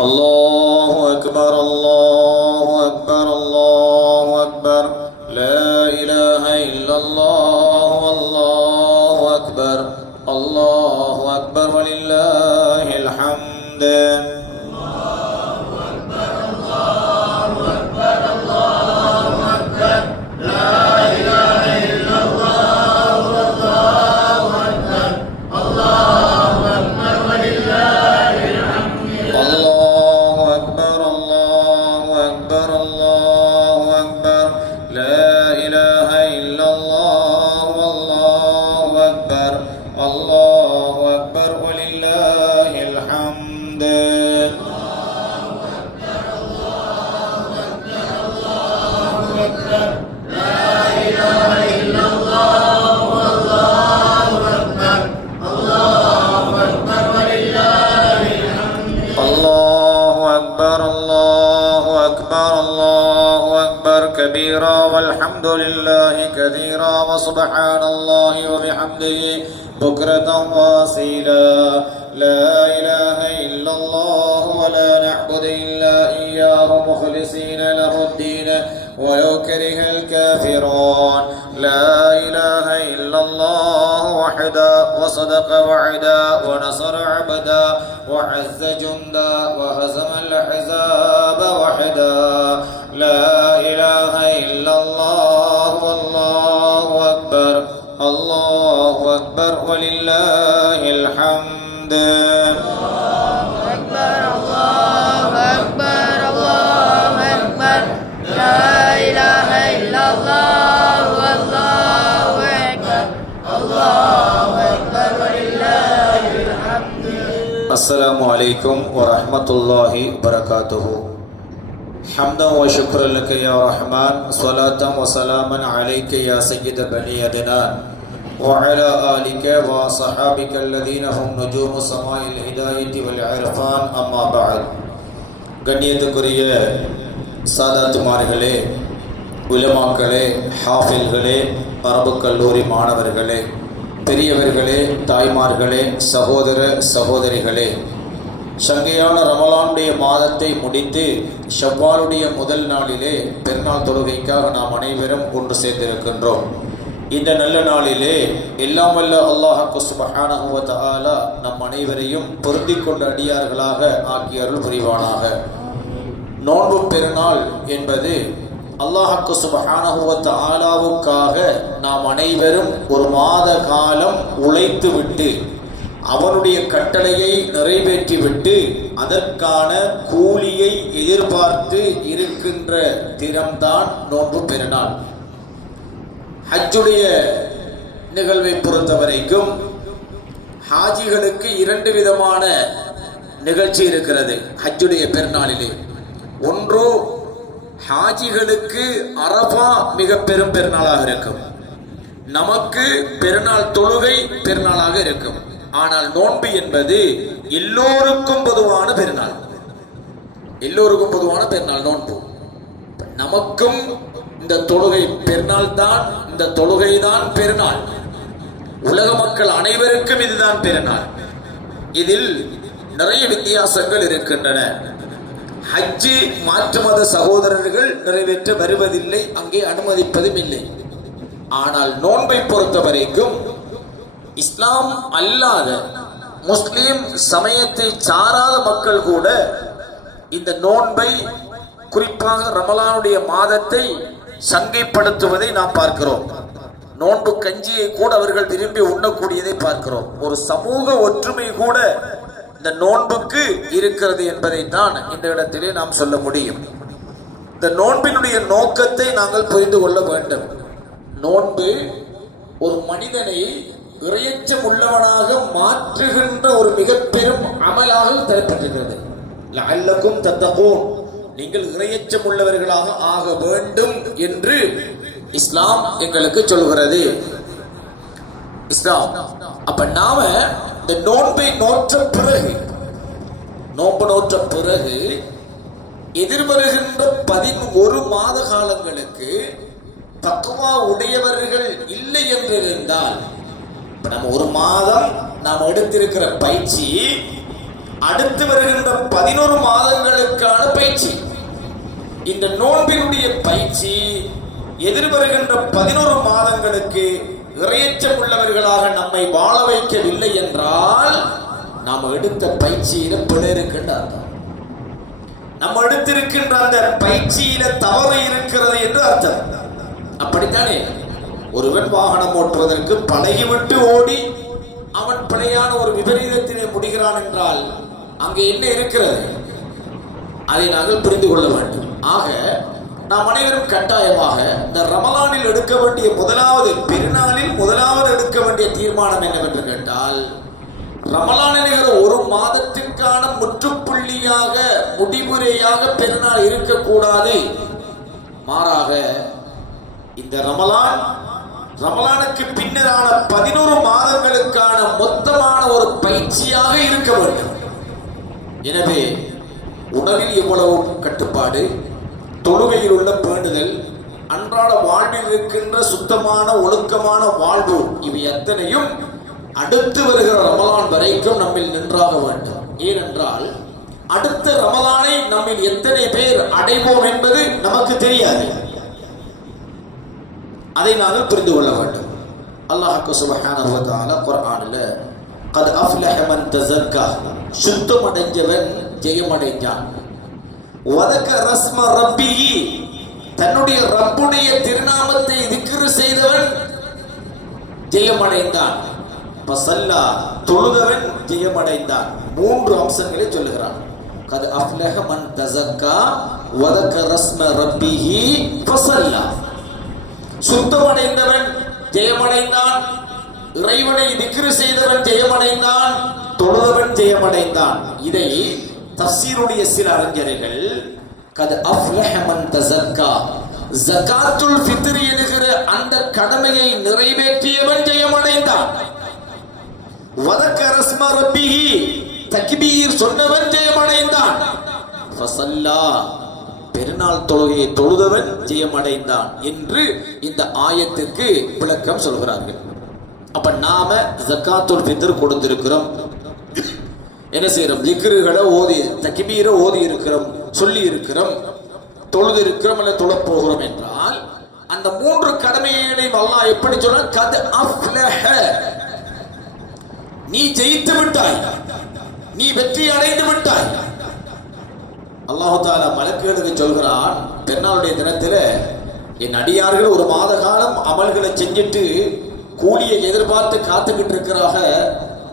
الله أكبر الله أكبر الله أكبر لا إله إلا الله والله أكبر الله أكبر ولله الحمد كبيرا والحمد لله كثيرا وسبحان الله وبحمده بكرة وأصيلا لا إله إلا الله ولا نعبد إلا إياه مخلصين له الدين ولو كره الكافرون لا إله إلا الله وحده وصدق وعدا ونصر عبدا وعز جندا وهزم الأحزاب وحدا لا إله إلا الله والله أكبر الله أكبر ولله الحمد الله أكبر الله أكبر الله أكبر لا إله إلا الله والله أكبر الله أكبر ولله الحمد. السلام عليكم ورحمة الله وبركاته. حمدا وشكرا لك يا رحمن صلاة وسلاما عليك يا سيد بني عدنان وعلى آلك وصحابك الذين هم نجوم سماء الهداية والعرفان أما بعد. கண்ணியத்துக்குரிய சாதாத்துமார்களே, உலமாக்களே, ஹாஃபில்களே, அரபு கல்லூரி மாணவர்களே, பெரியவர்களே, தாய்மார்களே, சகோதர சகோதரிகளே, சங்கையான ரமலானுடைய மாதத்தை முடித்து ஷவ்வாலுடைய முதல் நாளிலே பெருநாள் தொழுகைக்காக நாம் அனைவரும் ஒன்று சேர்ந்திருக்கின்றோம். இந்த நல்ல நாளிலே எல்லாம் வல்ல அல்லாஹ் சுப்ஹானஹு வ தஆலா நம் அனைவரையும் பொருந்திக் கொண்ட அடியார்களாக ஆக்கி அருள் புரிவானாக. நோன்பு பெருநாள் என்பது அல்லாஹ் சுப்ஹானஹு வ தஆலாவுக்காக நாம் அனைவரும் ஒரு மாத காலம் உழைத்துவிட்டு அவனுடைய கட்டளையை நிறைவேற்றிவிட்டு அதற்கான கூலியை எதிர்பார்த்து இருக்கின்ற தினம்தான் நோன்பு பெருநாள். ஹஜ்ஜுடைய நிகழ்வை பொறுத்த வரைக்கும் ஹாஜிகளுக்கு இரண்டு விதமான நிகழ்ச்சி இருக்கிறது. ஹஜ்ஜுடைய பெருநாளிலே ஒன்று ஹாஜிகளுக்கு அரஃபா மிக பெரும் பெருநாளாக இருக்கும், நமக்கு பெருநாள் தொழுகை பெருநாளாக இருக்கும். ஆனால் நோன்பு என்பது எல்லோருக்கும் பொதுவான பெருநாள், எல்லோருக்கும் பொதுவான பெருநாள் நோன்பு. நமக்கும் இந்த தொழுகை பெருநாள் தான், இந்த தொழுகை தான் பெருநாள். உலக மக்கள் அனைவருக்கும் இதுதான் பெருநாள். இதில் நிறைய வித்தியாசங்கள் இருக்கின்றன. ஹஜ்ஜி மாற்று மத சகோதரர்கள் நிறைவேற்ற வருவதில்லை, அங்கே அனுமதிப்பதும் இல்லை. ஆனால் நோன்பை பொறுத்த வரைக்கும் இஸ்லாம் அல்லாத முஸ்லிம் சமயத்தை சாராத மக்கள் கூட இந்த நோன்பை, குறிப்பாக ரமலானுடைய மாதத்தை சங்கைப்படுத்துவதை நாம் பார்க்கிறோம். நோன்பு கஞ்சியை கூட அவர்கள் விரும்பி உண்ணக்கூடியதை பார்க்கிறோம். ஒரு சமூக ஒற்றுமை கூட இந்த நோன்புக்கு இருக்கிறது என்பதைத்தான் இந்த இடத்திலே நாம் சொல்ல முடியும். இந்த நோன்பினுடைய நோக்கத்தை நாங்கள் புரிந்து கொள்ள வேண்டும். நோன்பு ஒரு மனிதனை இறையச்சம் உள்ளவனாக மாற்றுகின்ற ஒரு மிக பெரும் அமலாக தரப்பட்டிருக்கிறது. லஅல்லக்கும் தத்தகூன், நீங்கள் இறையச்சம் உள்ளவர்களாக ஆக வேண்டும் என்று இஸ்லாம் எங்களுக்கு சொல்கிறது. இஸ்லாம் அப்ப நாம இந்த நோன்பை நோற்ற பிறகு, நோன்பு நோற்ற பிறகு எதிர்வருகின்ற 11 மாத காலங்களுக்கு தக்வா உடையவர்கள் இல்லை என்று இருந்தால், நம்ம ஒரு மாதம் நாம் எடுத்திருக்கிற பயிற்சி அடுத்து வருகின்ற 11 மாதங்களுக்கான பயிற்சி. இந்த நோன்பினுடைய பயிற்சி எதிர்வருகின்ற 11 மாதங்களுக்கு இறையச்சம் உள்ளவர்களாக நம்மை வாழ வைக்கவில்லை என்றால் நாம் எடுத்த பயிற்சியில பிழை இருக்கின்ற அர்த்தம். நம்ம எடுத்திருக்கின்ற அந்த பயிற்சியில தவறு இருக்கிறது என்று அர்த்தம். அப்படித்தானே ஒருவன் வாகனம் ஓட்டுவதற்கு பழகிவிட்டு ஓடி அவன் பிழையான ஒரு விபரீதத்திலே முடிகிறான் என்றால் அங்கே என்ன இருக்கிறது, அதை நாங்கள் புரிந்து கொள்ள வேண்டும். ஆக நாம் அனைவரும் கட்டாயமாக இந்த ரமலானில் எடுக்க வேண்டிய முதலாவது பெருநாளில் முதலாவது எடுக்க வேண்டிய தீர்மானம் என்னவென்று கேட்டால், ரமலான் என்கிற ஒரு மாதத்திற்கான முற்றுப்புள்ளியாக முடிவுரையாக பெருநாள் இருக்கக்கூடாது. மாறாக இந்த ரமலானுக்கு பின்னரான 11 மாதங்களுக்கான மொத்தமான ஒரு பயிற்சியாக இருக்க வேண்டும். எனவே உணவில் எவ்வளவு கட்டுப்பாடு, தொழுகையில் உள்ள பேண்டுதல், அன்றாட வாழ்வில் இருக்கின்ற சுத்தமான ஒழுக்கமான வாழ்வு, இவை அத்தனையும் அடுத்து வருகிற ரமலான் வரைக்கும் நம்மில் நின்றாக வேண்டும். ஏனென்றால் அடுத்த ரமலானை நம்மில் எத்தனை பேர் அடைவோம் என்பது நமக்கு தெரியாது. அதை நாங்கள் புரிந்து கொள்ள வேண்டும். அல்லாஹ் சுப்ஹானஹு வ தஆலா குர்ஆனில் கத் அஃப்லஹ மன் தஸக்கா, சுத்தம் அடைஞ்சவன் ஜெயமடைஞ்சான். வதக்கர ரஸ்ம ரப்பிஹி, தன்னுடைய ரப்புடைய திருநாமத்தை திக்ர் செய்தவன் ஜெயமடைந்தான். ஃபஸல்லா, தொழுதவன் ஜெயமடைந்தான். 3 அம்சங்களை சொல்லுகிறான். கத் அஃப்லஹ மன் தஸக்கா வதக்கர ரஸ்ம ரப்பிஹி ஃபஸல்லா, சுத்தமடைந்தவன் ஜெயமடைந்தான், இறைவனை திக்ர் செய்தவன் ஜெயமடைந்தான், தொழுதவன் ஜெயமடைந்தான். இதை தஃசீருடைய சில அறிஞர்கள் கத் அஃப்லஹ மன் தஸக்கா, ஜகாத்துல் ஃபித்ர் என்கிற அந்த கடமையை நிறைவேற்றியவன் ஜெயமடைந்தான். வதக்கர ரஸ்ம ரப்பிஹி, தக்பீர் சொன்னவன் ஜெயமடைந்தான். ஃபஸல்லா, பெருநாள் தொழுகையை தொழுதவன் ஜெயமடைந்தான் என்று இந்த ஆயத்துக்கு விளக்கம் சொல்கிறார்கள். அப்ப நாம ஜகாத்துல் ஃபித்ர் கொடுத்திருக்கிறோம், என்ன செய்யறோம், திக்ருகளை ஓதி தக்பீரை ஓதி இருக்கிறோம், சொல்லி இருக்கிறோம், தொழுது இருக்கிறோம் அல்ல தொழ போகிறோம் என்றால் அந்த 3 கடமைகளையும் அல்லாஹ் எப்படி சொல்ற, கத் அஃப்லஹ, நீ ஜெயித்து விட்டாய், நீ வெற்றி அடைந்து விட்டாய். அல்லாஹ் தஆலா மலக்குகளுக்கு சொல்கிறான், பெருநாளுடைய தினத்தில் என் அடியார்கள் ஒரு மாத காலம் அமல்களை செஞ்சிட்டு கூலியை எதிர்பார்த்து காத்துக்கிட்டு இருக்கிறாக,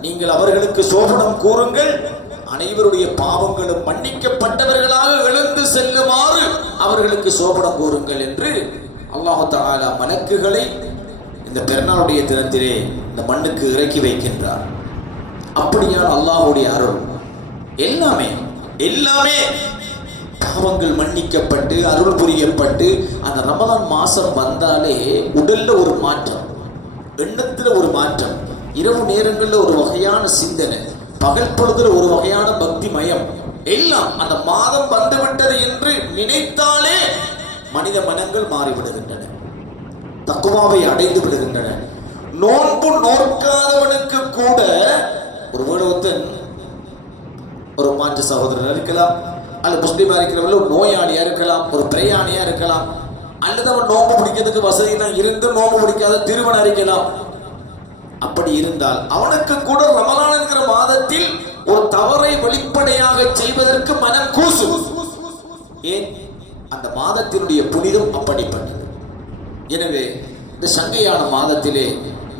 நீங்கள் அவர்களுக்கு சோபனம் கூறுங்கள், அனைவருடைய பாவங்களும் மன்னிக்கப்பட்டவர்களாக எழுந்து செல்லுமாறு அவர்களுக்கு சோபனம் கூறுங்கள் என்று அல்லாஹ் தஆலா மலக்குகளை இந்த பெருநாளுடைய தினத்திலே இந்த மண்ணுக்கு இறக்கி வைக்கின்றார். அப்படியான அல்லாஹ்வுடைய அருள் எல்லாமே பாவங்கள் மன்னிக்கப்பட்டு அருள் புரியப்பட்டு அந்த ரமலான் மாசம் வந்தாலே உடல்ல ஒரு மாற்றம், எண்ணத்துல ஒரு மாற்றம், இரவு நேரங்களில் ஒரு வகையான சிந்தனை, பகல் பொழுதுல ஒரு வகையான பக்தி மயம், எல்லாம் அந்த மாதம் வந்துவிட்டது என்று நினைத்தாலே மனித மனங்கள் மாறிவிடுகின்றன, தக்குவாவை அடைந்து விடுகின்றன. நோன்பு நோக்காதவனுக்கு கூட ஒரு வேடவத்தன் ஒரு மாற்று சகோதரர் இருக்கலாம், அல்லது முஸ்லீமா இருக்கிறவர்கள் ஒரு நோயாளியா இருக்கலாம், ஒரு பிரயாணியா இருக்கலாம், அல்லது அவன் நோம்பு பிடிக்கிறதுக்கு வசதினா இருந்து நோம்பு பிடிக்காத திருமணம் இருக்கலாம். அப்படி இருந்தால் அவனுக்கு கூட ரமலான் என்கிற மாதத்தில் ஒரு தவறை வெளிப்படையாக செய்வதற்கு மனம் கூசும். ஏன்? அந்த மாதத்தினுடைய புனிதம் அப்படிப்பட்டது. எனவே இந்த சங்கையான மாதத்திலே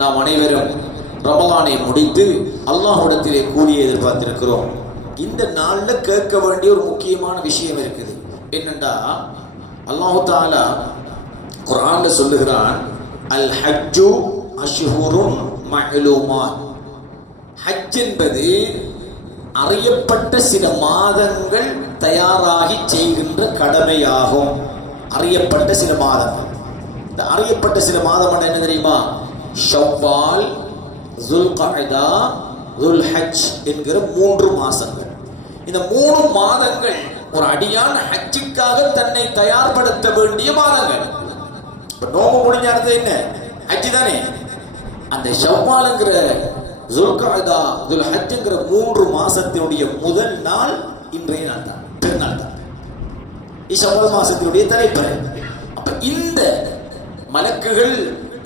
நாம் அனைவரும் ரமலானை முடித்து அல்லாஹ்விடத்திலே கூலியை எதிர்பார்த்திருக்கிறோம். இந்த நாள்ல கேட்க வேண்டிய ஒரு முக்கியமான விஷயம் இருக்குது. என்னண்டா, அல்லாஹ் தஆலா குர்ஆன்ல சொல்லுகிறான், அல் ஹஜ்ஜு அஷ்ஹுருன் மஅலூமாத். ஹஜ் என்பது அறியப்பட்ட சில மாதங்கள் தயாராகி செய்கின்ற கடமையாகும். அறியப்பட்ட சில மாதங்கள். இந்த அறியப்பட்ட சில மாதம் என்ன தெரியுமா? ஷவ்வால், ஸுல்கஅதா, ஸுல்ஹஜ் என்கிற 3 மாசங்கள். இந்த 3 மாதங்கள் ஒரு அடியான் ஹஜ்ஜுக்காக தன்னை தயார்படுத்த வேண்டிய மாதங்கள். இப்ப நோம்பு முடிஞ்ச அடுத்து என்ன? ஹஜ் தானே. அந்த ஷவ்வால்ங்கிற ஸுல்கஅதா துல்ஹஜ்ங்கிற 3 மாசத்தினுடைய முதல் நாள் இன்றைய நாள் தான், பெருநாள் தான். ஷவ்வல் மாசத்தினுடைய தலைப்பறை. அப்ப இந்த மலக்குகள்,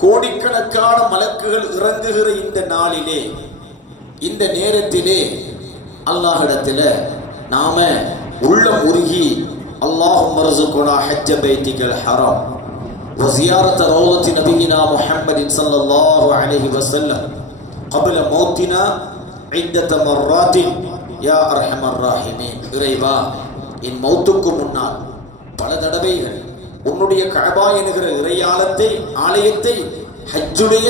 கோடிக்கணக்கான மலக்குகள் இறங்குகிற இந்த நாளிலே, இந்த நேரத்திலே அல்லாஹ்விடத்தில் நாம உள்ளம் உருகி அல்லாஹும்ம ரஸுக்னா ஹஜ்ஜ பைத்திகல் ஹராம் வ ஸியாரத ரௌலத்தி நபியினா முஹம்மதின் ஸல்லல்லாஹு அலைஹி வஸல்லம் قبل موتنا عدة مرات يا ارحم الراحمين. இறைவா, என் மௌத்துக்கு முன்னால் பல தடவைகள் உன்னுடைய கஅபா என்கிற ஆலயத்தை ஹஜ்ஜுடைய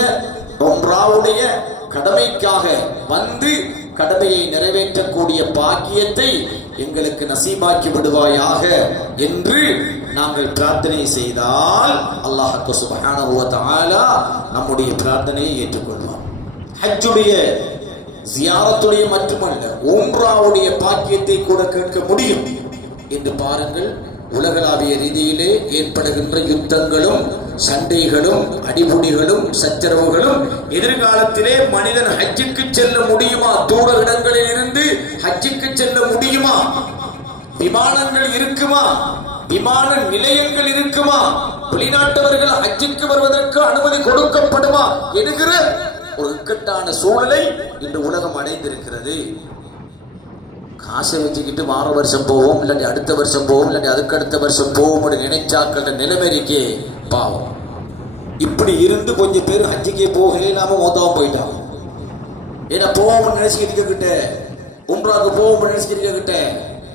உம்ராவுடைய கடமைக்காக வந்து கடமையை நிறைவேற்றக்கூடிய பாக்கியத்தை எங்களுக்கு நசீபாக்கி விடுவாயாக என்று நாங்கள் பிரார்த்தனை செய்தால் அல்லாஹ் சுப்ஹானஹு வ தஆலா நம்முடைய பிரார்த்தனையை ஏற்றுக்கொள்வார். ஹஜ்ஜுடைய ஜியாரத்துடைய மட்டுமல்ல, உம்ராவுடைய பாக்கியத்தை கூட கேட்க முடியும் என்று பாருங்கள். உலகளாவிய ரீதியிலே ஏற்படுகின்ற யுத்தங்களும் சண்டைகளும் அடிபுடிகளும் சச்சரவுகளும் எதிர்காலத்திலே மனிதன் ஹஜ்ஜுக்கு செல்ல முடியுமா? தூர இடங்களில் இருந்து ஹஜ்ஜுக்கு செல்ல முடியுமா? விமானங்கள் இருக்குமா? விமான நிலையங்கள் இருக்குமா? வெளிநாட்டவர்கள் ஹஜ்ஜுக்கு வருவதற்கு அனுமதி கொடுக்கப்படுமா என்கிற ஒரு இக்கட்டான சூழலை இன்று உலகம் அடைந்திருக்கிறது. காசை வச்சுக்கிட்டு வார வருஷம் போவோம், இல்லாட்டி அடுத்த வருஷம் போவோம், இல்லாட்டி அதுக்கு அடுத்த வருஷம் போவோம் நினைச்சாக்கள் நிலைமைக்கே பாவம். இப்படி இருந்து கொஞ்சம் பேர் ஹஜ்ஜுக்கே போகலே இல்லாம மொத்தம் போயிட்டாங்க. ஏன்னா போவோம்னு நினைச்சுக்கிட்டு கிட்ட, உம்ராவுக்கு போவோம்னு நினைச்சுக்கிட்டு கிட்ட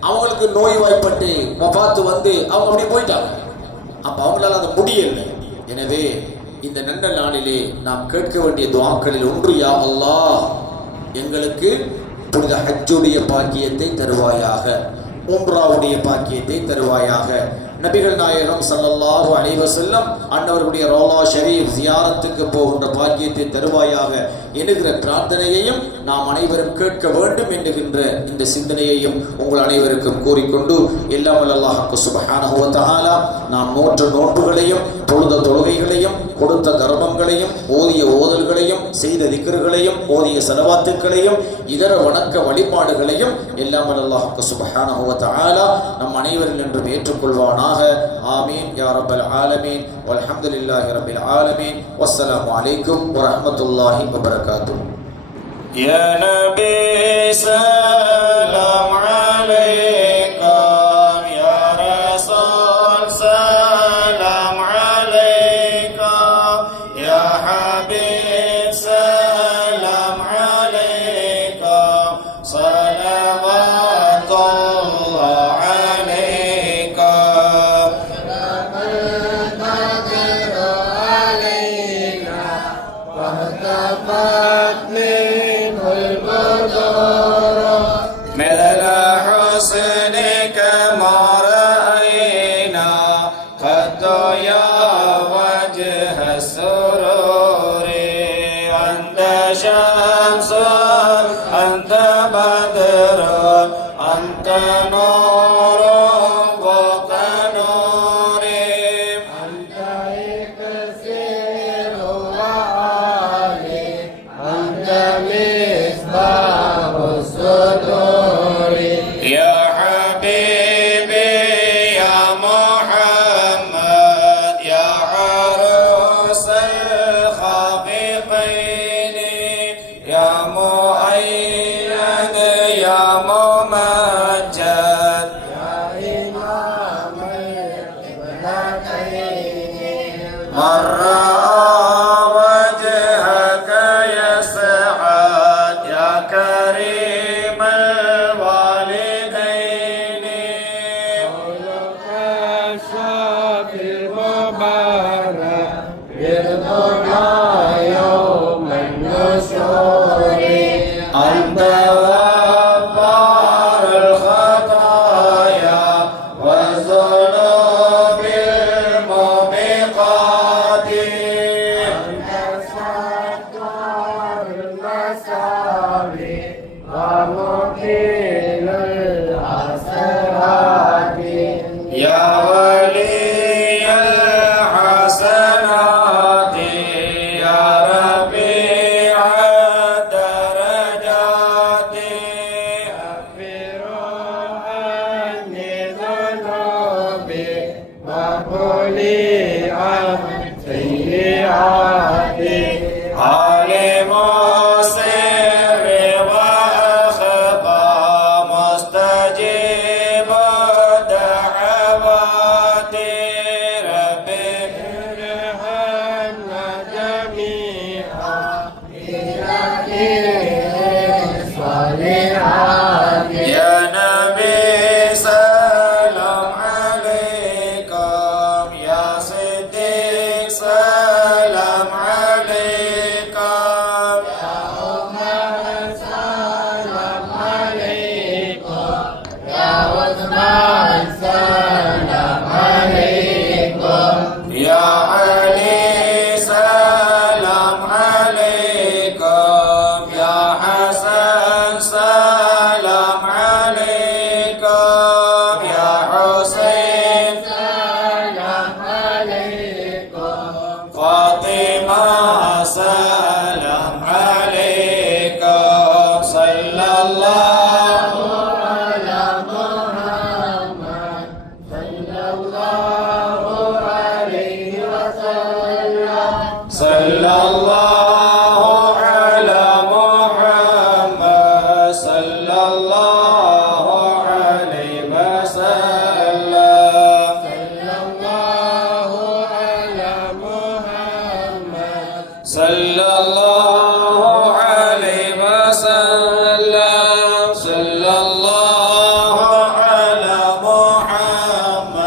அவங்களுக்கு நோய் வாய்ப்பட்டு பார்த்து வந்து அவங்க அப்படியே போயிட்டாங்க. அப்ப அவங்களால அது முடியல. எனவே இந்த நல்ல நாளிலே நாம் கேட்க வேண்டிய துஆக்களில் ஒன்று, யா அல்லாஹ், எங்களுக்கு புனித ஹஜ்ஜுடைய பாக்கியத்தை தருவாயாக, உம்ராவுடைய பாக்கியத்தை தருவாயாக. நபிகள் நாயகம் ஸல்லல்லாஹு அலைஹி வஸல்லம் அன்னவருடைய ரௌலா ஷரீஃப் ஜியாரத்துக்கு போகின்ற பாக்கியத்தை தருவாயாக என்கிற பிரார்த்தனையையும் நாம் அனைவரும் கேட்க வேண்டும் என்கின்ற இந்த சிந்தனையையும் உங்கள் அனைவருக்கும் கூறிக்கொண்டு, எல்லாம் வல்ல அல்லாஹ் சுப்ஹானஹு வ தஆலா நாம் நோற்ற நோன்புகளையும் தொழுத தொழுகைகளையும் கொடுத்த கர்மங்களையும் ஓதிய ஓதல்களையும் செய்த திக்ருகளையும் ஓதிய ஸலவாத்துக்களையும் இதர வணக்க வழிபாடுகளையும் எல்லாம் வல்ல அல்லாஹ் சுப்ஹானஹு வ தஆலா நம் அனைவரில் என்றும் ஏற்றுக்கொள்வானாக. ஆமீன் யா ரப்பல் ஆலமீன். வல்ஹம்துலில்லாஹி ரப்பில் ஆலமீன். வஸ்ஸலாமு அலைக்கும் வரஹ்மத்துல்லாஹி வபரகாத்துஹு. யா நபி ஸலாம் அலைக்கா, யா ரசூல் ஸலாம் அலைக்கா, யா ஹபீப் ஸலாம் அலைக்கா, ஸலவாத்துல்லாஹ் அலைக்கா. مثل حسنك ما رأينا قد يا وجه السرور. أنت شمس، أنت بدر، أنت نور فوق نور. أنت إكسير وعالي، أنت مصباح الصدور. يا حبيبي يا محمد، يا عروس الخافقين، يا مؤيد يا ممجد، يا إمام القبلتين. من رأى وجهك يسعد، يا كريم الوالدين. قولك الشافي المبارك يرضنا يوم النشور. أنت غفار الخطايا والذنوب الموبقات. salam alaikum sallallahu ala Muhammad sallallahu alaihi wasallam sallallahu ala Muhammad sallallahu alaihi wasallam sallallahu ala Muhammad sallallahu alaihi wasallam sallallahu ala Muhammad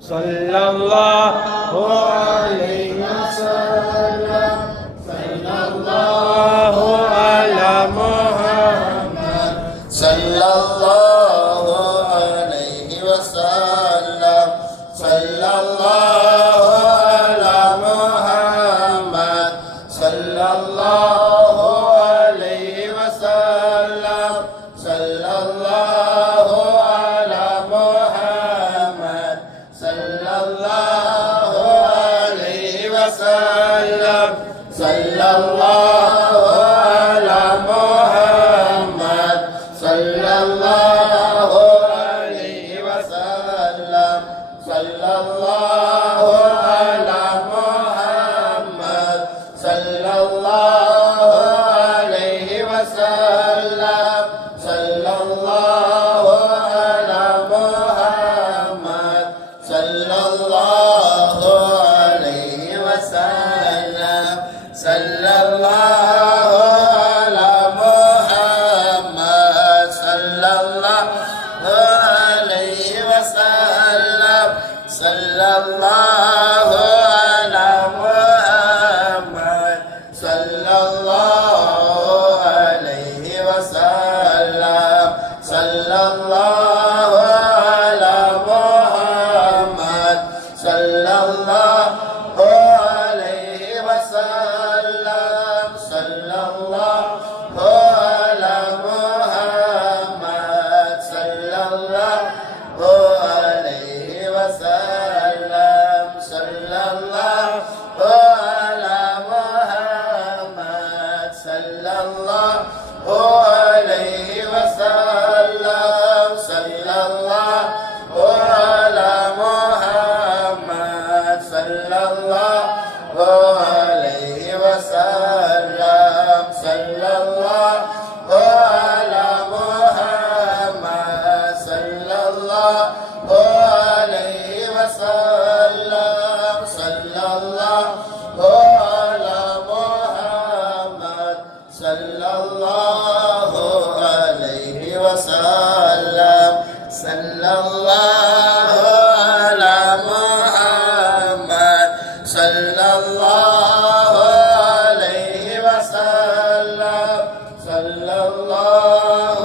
sallallahu alaihi wasallam sallallahu ala Muhammad sallallahu alaihi wasallam sallallahu ala Muhammad sallallahu alaihi wasallam sallallahu ala Muhammad sallallahu alaihi wasallam sallallahu ala Muhammad sallallahu alaihi wasallam sallallahu ala Muhammad sallallahu alaihi wasallam sallallahu ala Muhammad sallallahu alaihi wasallam sallallahu ala Muhammad sallallahu alaihi wasallam sallallahu ala Muhammad sallallahu alaihi wasallam sallallahu ala Muhammad sallallahu alaihi wasallam sallallahu ala Muhammad sallallahu alaihi wasallam sallallahu ala Muhammad sallallahu alaihi wasallam sallallahu ala Muhammad sallallahu alaihi wasallam sallallahu ala Muhammad sallallahu alaihi wasallam sallallahu ala Muhammad sallallahu alaihi wasallam sallallahu ala Muhammad sallallahu alaihi wasallam sallallahu ala Muhammad sallallahu alaihi wasallam sallallahu